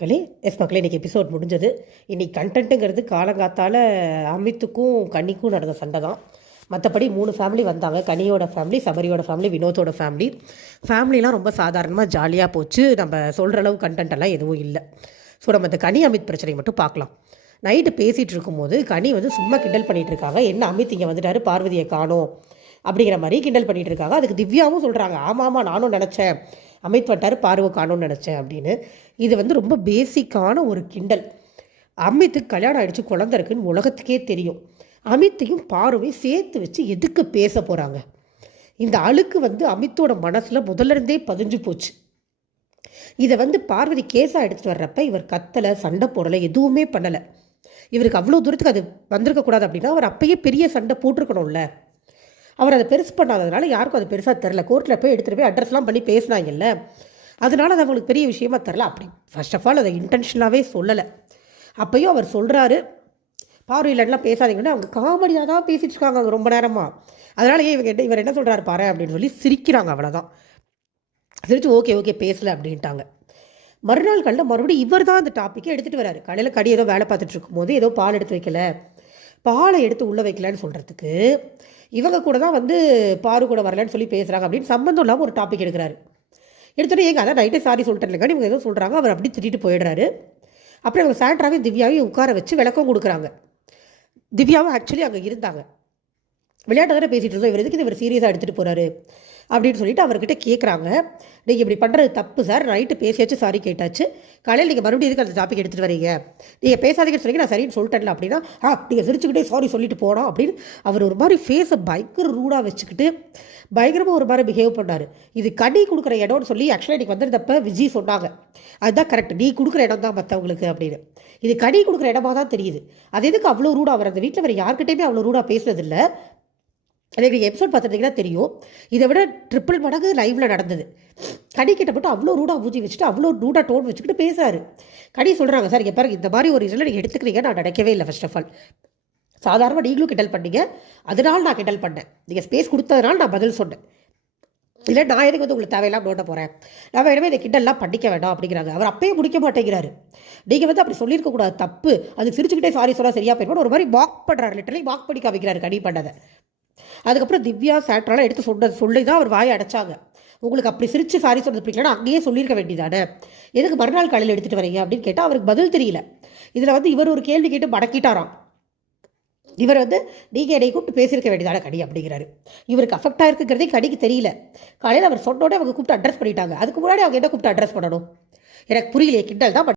மக்களே இன்றைக்கி எபிசோட் முடிஞ்சது. இன்றைக்கி கண்டென்ட்டுங்கிறது காலங்காத்தால் அமித்துக்கும் கன்னிக்கும் நடந்த சண்டை தான். மற்றபடி 3 ஃபேமிலி வந்தாங்க. கனியோட ஃபேமிலி, சபரியோட ஃபேமிலி, வினோத்தோட ஃபேமிலிலாம் ரொம்ப சாதாரணமாக ஜாலியாக போச்சு. நம்ம சொல்கிற அளவு கண்டென்ட்டெல்லாம் எதுவும் இல்லை. ஸோ நம்ம இந்த கனி அமித் பிரச்சனை மட்டும் பார்க்கலாம். நைட்டு பேசிகிட்டு இருக்கும்போது கனி சும்மா கிண்டல் பண்ணிகிட்டு இருக்காங்க. என்ன அமித் இங்கே வந்துட்டாரு, பார்வதியை காணோம் அப்படிங்கிற மாதிரி கிண்டல் பண்ணிகிட்டு இருக்காங்க. அதுக்கு திவ்யாவும் சொல்கிறாங்க, ஆமாம் நானும் நினச்சேன், அமித் வந்துட்டார், பார்வை காணும்னு நினச்சேன் அப்படின்னு. இது ரொம்ப பேசிக்கான ஒரு கிண்டல். அமித்துக்கு கல்யாணம் ஆகிடுச்சு, குழந்தை இருக்குன்னு உலகத்துக்கே தெரியும். அமித்தையும் பார்வையும் சேர்த்து வச்சு எதுக்கு பேச போகிறாங்க? இந்த அழுக்கு அமித்தோட மனசில் முதல்ல இருந்தே பதிஞ்சு போச்சு. இதை பார்வதி கேஸாக எடுத்துகிட்டு வர்றப்ப இவர் கத்தலை, சண்டை போடலை, எதுவுமே பண்ணலை. இவருக்கு அவ்வளோ தூரத்துக்கு அது வந்திருக்கக்கூடாது அப்படின்னா அவர் அப்பயே பெரிய சண்டை போட்டிருக்கணும்ல. அவர் அதை பெருசு பண்ணாததுனால யாருக்கும் அது பெருசாக தெரில. கோர்ட்டில் போய் எடுத்துகிட்டு போய் அட்ரஸ்லாம் பண்ணி பேசினாங்கல்ல, அதனால அது அவங்களுக்கு பெரிய விஷயமா தெரில. அப்படி ஃபர்ஸ்ட் ஆஃப் ஆல் அதை இன்டென்ஷனாகவே சொல்லலை. அப்பையும் அவர் சொல்கிறாரு, பார்வையிலலாம் பேசாதீங்கன்னு. அவங்க காமெடியாக தான் பேசிகிட்டு இருக்காங்க அவங்க ரொம்ப நேரமாக. அதனால இவர் என்ன சொல்கிறாரு பாரு அப்படின்னு சொல்லி சிரிக்கிறாங்க. அவ்வளோதான். சிரிச்சு ஓகே பேசலை அப்படின்ட்டாங்க. மறுநாள் காலையில் மறுபடியும் இவர் தான் அந்த டாப்பிக்கை எடுத்துகிட்டு வராரு. காலையில் கடி ஏதோ வேலை பார்த்துட்டு இருக்கும்போது ஏதோ பால் எடுத்து வைக்கல, பாலை எடுத்து உள்ளே வைக்கலான்னு சொல்கிறதுக்கு இவங்க கூட தான் பாரு கூட வரலன்னு சொல்லி பேசுகிறாங்க அப்படின்னு சம்மந்தம் இல்லாமல் ஒரு டாபிக் எடுக்கிறாரு. எடுத்துகிட்டு ஏங்க அதான் நைட்டே சாரி சொல்லிட்டேன் இல்லைங்க, இவங்க ஏதோ சொல்கிறாங்க. அவர் அப்படி திட்டிட்டு போயிடுறாரு. அப்புறம் அவங்க சாண்ட்ராவையும் திவ்யாவையும் உட்கார வச்சு விளக்கம் கொடுக்குறாங்க. திவ்யாவும் ஆக்சுவலி அங்கே இருந்தாங்க. விளையாட்டு தானே பேசிகிட்டு இருந்தோம், இவர் எதுக்கு இவர் சீரியஸாக எடுத்துகிட்டு போகிறாரு அப்படின்னு சொல்லிட்டு அவர்கிட்ட கேட்குறாங்க. நீங்கள் இப்படி பண்ணுறது தப்பு சார், நைட்டு பேசியாச்சு, சாரி கேட்டாச்சு, காலையில் நீங்கள் மறுபடியும் எதுக்கு அந்த டாபிக் எடுத்துகிட்டு வரீங்க, நீங்கள் பேசாதீங்கன்னு சொன்னீங்க, நான் சரின்னு சொல்லிட்டேன்ல அப்படின்னா நீங்கள் சிரிச்சுக்கிட்டே சாரி சொல்லிட்டு போனோம் அப்படின்னு அவர் ஒரு மாதிரி ஃபேஸை பயங்கர ரூடாக வச்சுக்கிட்டு பயங்கரமாக ஒரு மாதிரி பிஹேவ் பண்ணார். இது கனி கொடுக்குற இடம்னு சொல்லி ஆக்சுவலாக இன்றைக்கி வந்திருந்தப்ப விஜய் சொன்னாங்க, அதுதான் கரெக்ட், நீ கொடுக்குற இடம் தான் மற்றவங்களுக்கு அப்படின்னு. இது கனி கொடுக்குற இடமா தான் தெரியுது. அது எதுக்கு அவ்வளோ ரூடாக? அவர் அந்த வீட்டில் வேறு யார்கிட்டையுமே அவ்வளோ ரூடாக பேசுறதில்லை. எனக்கு நீங்கள் எபிசோட் பார்த்துட்டிங்கன்னா தெரியும். இதை விட ட்ரிபிள் மடங்கு லைவில் நடந்தது. கனி கிட்ட மட்டும் அவ்வளோ ரூடாக ஊற்றி வச்சுட்டு அவ்வளோ ரூடாக டோன் வச்சுக்கிட்டு பேசுகிறாரு. கனி சொல்கிறாங்க, சார் இங்கே பாருங்க, இந்த மாதிரி ஒரு இதில் நீங்கள் எடுத்துக்கிறீங்க, நான் நினைக்கவே இல்லை. ஃபர்ஸ்ட் ஆஃப் ஆல் சாதாரணமாக நீங்களும் கிண்டல் பண்ணீங்க, அதனால நான் கிண்டல் பண்ணேன், நீங்கள் ஸ்பேஸ் கொடுத்ததுனால நான் பதில் சொன்னேன், இல்லை நான் எதுக்கு உங்களுக்கு தேவையெல்லாம் நோட்ட போகிறேன், நம்ம இடமே இந்த கிண்டல்லாம் பண்ணிக்க வேண்டாம் அப்படிங்கிறாங்க. அவர் அப்பயே முடிக்க மாட்டேங்கிறாரு. நீங்கள் அப்படி சொல்லியிருக்கக்கூடாது, தப்பு, அதுக்கு சிரிச்சுக்கிட்டே சாரி சொன்னால் சரியாக போயிடும் ஒரு மாதிரி வாக் பண்ணுறாரு. லிட்டரலி வாக் பண்ணி காமிக்கிறாரு கனி பண்ணதை. அதுக்கப்புறம் திவ்யா சாண்ட்ராலாம் எடுத்து சொல்லி தான் அவர் வாயை அடைச்சாங்க. உங்களுக்கு அப்படி சிரிச்சு சாரி சொன்னது பிடிக்கலன்னா அங்கேயே சொல்லியிருக்க வேண்டியதானே, எதுக்கு மறுநாள் காலையில் எடுத்துகிட்டு வரீங்க அப்படின்னு கேட்டால் அவருக்கு பதில் தெரியல. இதில் இவர் ஒரு கேள்வி கேட்டு மடக்கிட்டாராம். இவர் நீங்கள் என்னை கூப்பிட்டு பேசியிருக்க வேண்டியதான கனி அப்படிங்கிறாரு. இவருக்கு அஃபெக்ட் ஆகிருக்குங்கிறதே கனிக்கு தெரியல. காலையில் அவர் சொன்னோடனே அவங்க கூப்பிட்டு அட்ரஸ் பண்ணிட்டாங்க. அதுக்கு முன்னாடி அவங்க என்ன கூப்பிட்டு அட்ரஸ் பண்ணணும் எனக்கு புரியலையே, கிண்டல் தான்